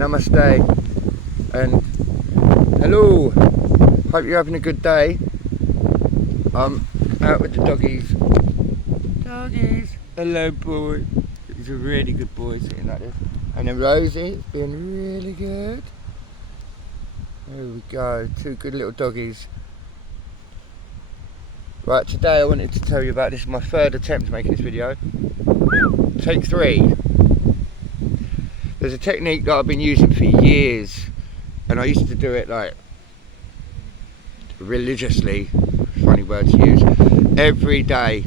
namaste, and hello. Hope you're having a good day. I'm out with the doggies. Doggies. Hello, boy. He's a really good boy sitting like this. And then Rosie, it's been really good. There we go. Two good little doggies. Right, today I wanted to tell you about this. Is my third attempt making this video. Take 3. There's a technique that I've been using for years, and I used to do it like religiously, funny word to use, every day,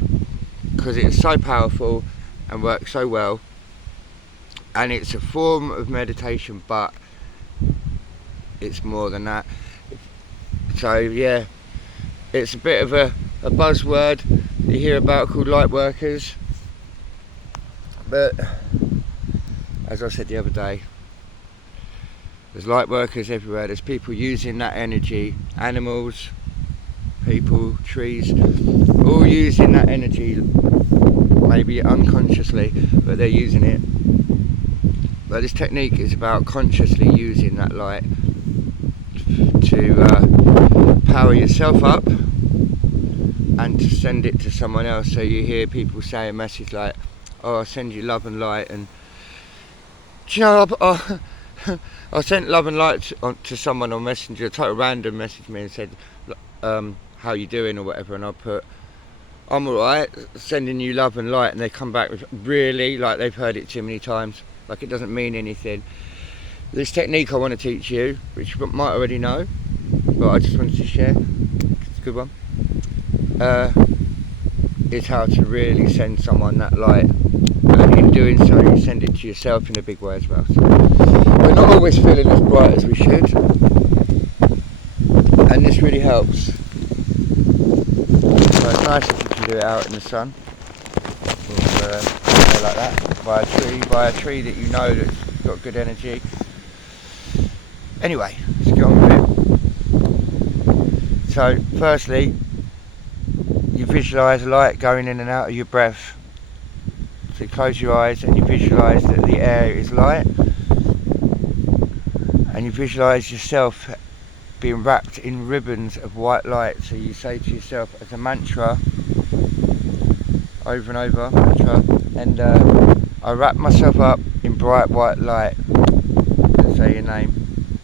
because it's so powerful and works so well, and it's a form of meditation, but it's more than that. So yeah, it's a bit of a buzzword you hear about called light workers, but as I said the other day, there's light workers everywhere. There's people using that energy, animals, people, trees, all using that energy, maybe unconsciously, but they're using it. But this technique is about consciously using that light to power yourself up and to send it to someone else. So you hear people say a message like, oh, I send you love and light, and do you know, I sent love and light to someone on Messenger, a total random messaged me and said, how you doing or whatever, and I put, I'm alright, sending you love and light, and they come back with, really, like they've heard it too many times, like it doesn't mean anything. This technique I want to teach you, which you might already know, but I just wanted to share, it's a good one, is how to really send someone that light. And in doing so, you send it to yourself in a big way as well. So we're not always feeling as bright as we should, and this really helps. So it's nice if you can do it out in the sun, or like that, by a tree that you know that's got good energy. Anyway, let's get on with it. So firstly, you visualise light going in and out of your breath. So you close your eyes and you visualise that the air is light, and you visualise yourself being wrapped in ribbons of white light. So you say to yourself as a mantra, over and over, mantra, and I wrap myself up in bright white light, and say your name.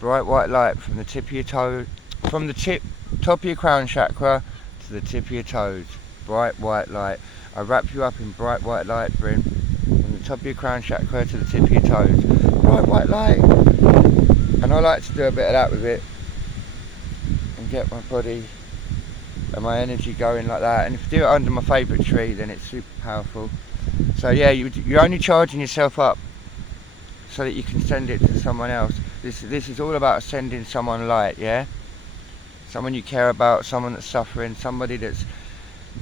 Bright white light from the tip of your toe, from the top of your crown chakra to the tip of your toes. Bright white light. I wrap you up in bright white light, Bryn, from the top of your crown chakra to the tip of your toes. Bright white light. And I like to do a bit of that with it and get my body and my energy going like that. And if I do it under my favourite tree, then it's super powerful. So yeah, you're only charging yourself up so that you can send it to someone else. This is all about sending someone light, yeah? Someone you care about, someone that's suffering, somebody that's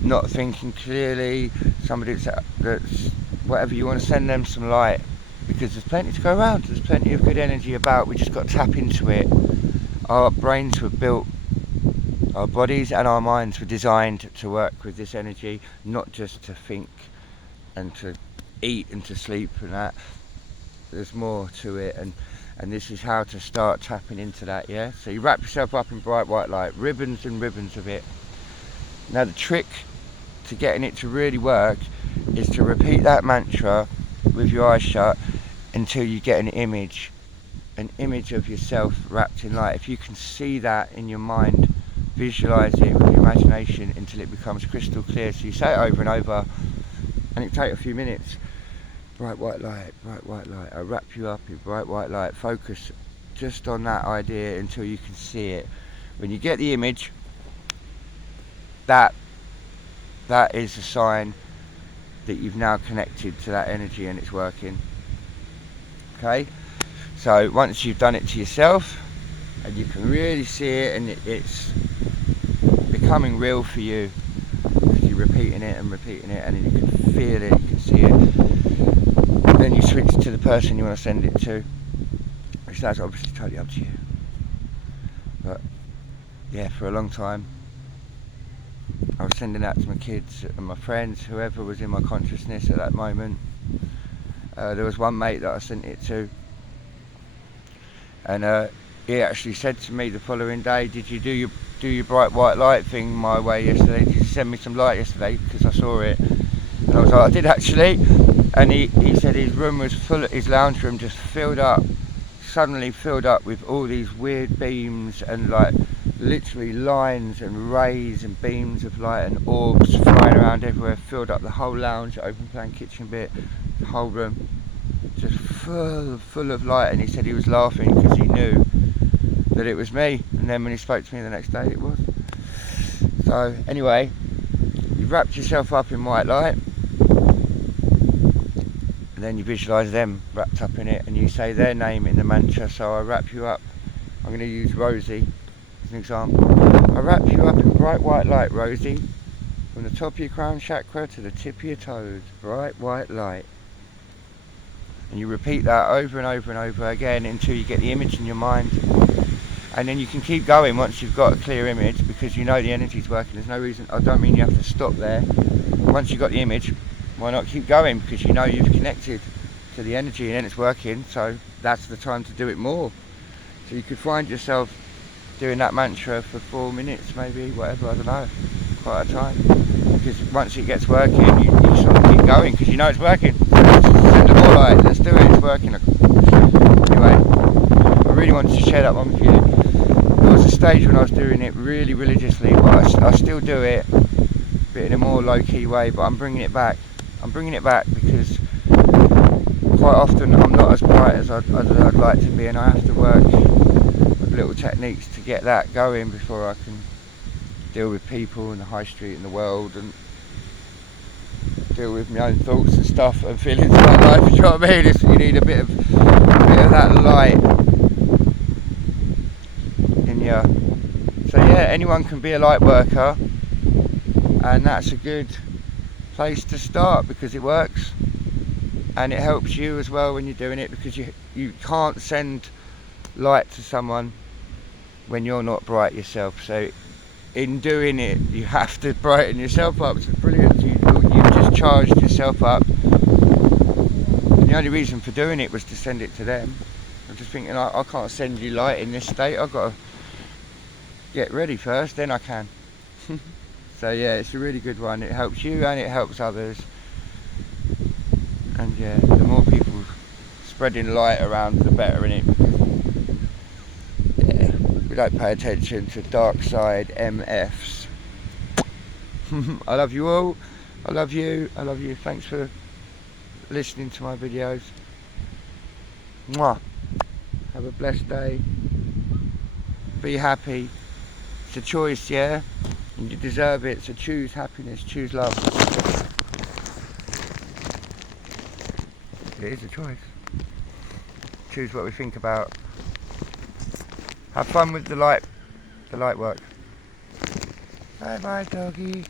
not thinking clearly, somebody that's whatever, you want to send them some light, because there's plenty to go around, there's plenty of good energy about. We just got to tap into it. Our brains were built, our bodies and our minds were designed to work with this energy, not just to think and to eat and to sleep and that. There's more to it, and this is how to start tapping into that, yeah? So you wrap yourself up in bright white light, ribbons and ribbons of it. Now the trick to getting it to really work is to repeat that mantra with your eyes shut until you get an image of yourself wrapped in light. If you can see that in your mind, visualise it with your imagination until it becomes crystal clear. So you say it over and over, and it takes a few minutes. Bright white light, bright white light. I wrap you up in bright white light. Focus just on that idea until you can see it. When you get the image, that is a sign that you've now connected to that energy and it's working. Okay, so once you've done it to yourself and you can really see it and it's becoming real for you, because you're repeating it and then you can feel it, you can see it, then you switch to the person you want to send it to, which that's obviously totally up to you. But yeah, for a long time I was sending that to my kids and my friends, whoever was in my consciousness at that moment. There was one mate that I sent it to, And he actually said to me the following day, "Did you do your bright white light thing my way yesterday? Did you send me some light yesterday? Because I saw it." And I was like, "I did actually." And he said his room was full, his lounge room just filled up, suddenly filled up with all these weird beams and like literally lines and rays and beams of light and orbs flying around everywhere, filled up the whole lounge, open plan kitchen bit, the whole room, just full of light. And he said he was laughing because he knew that it was me. And then when he spoke to me the next day, it was. So anyway, you've wrapped yourself up in white light, and then you visualise them wrapped up in it, and you say their name in the mantra. So I wrap you up. I'm going to use Rosie as an example. I wrap you up in bright white light, Rosie, from the top of your crown chakra to the tip of your toes. Bright white light. And you repeat that over and over and over again until you get the image in your mind. And then you can keep going once you've got a clear image, because you know the energy's working. There's no reason, I don't mean you have to stop there. Once you've got the image, why not keep going? Because you know you've connected to the energy and then it's working, so that's the time to do it more. So you could find yourself doing that mantra for 4 minutes, maybe, whatever, I don't know, quite a time. Because once it gets working, you sort of keep going, because you know it's working. Send the more light, let's do it, it's working. Anyway, I really wanted to share that one with you. There was a stage when I was doing it really religiously, but I still do it, but in a more low-key way, but I'm bringing it back. I'm bringing it back because quite often I'm not as bright as I'd like to be, and I have to work with little techniques to get that going before I can deal with people in the high street and the world, and deal with my own thoughts and stuff and feelings about life. Do you know what I mean? You need a bit of that light in you. So yeah, anyone can be a light worker, and that's a good place to start because it works, and it helps you as well when you're doing it, because you can't send light to someone when you're not bright yourself. So in doing it, you have to brighten yourself up. It's brilliant. You've just charged yourself up, and the only reason for doing it was to send it to them. I'm just thinking, I can't send you light in this state. I've got to get ready first, then I can. So yeah, it's a really good one. It helps you and it helps others. And yeah, the more people spreading light around, the better, innit? Yeah, we don't pay attention to dark side MFs. I love you all. I love you. I love you. Thanks for listening to my videos. Mwah. Have a blessed day. Be happy. It's a choice, yeah? And you deserve it. So choose happiness, choose love. It is a choice. Choose what we think about. Have fun with the light work. Bye bye, doggy.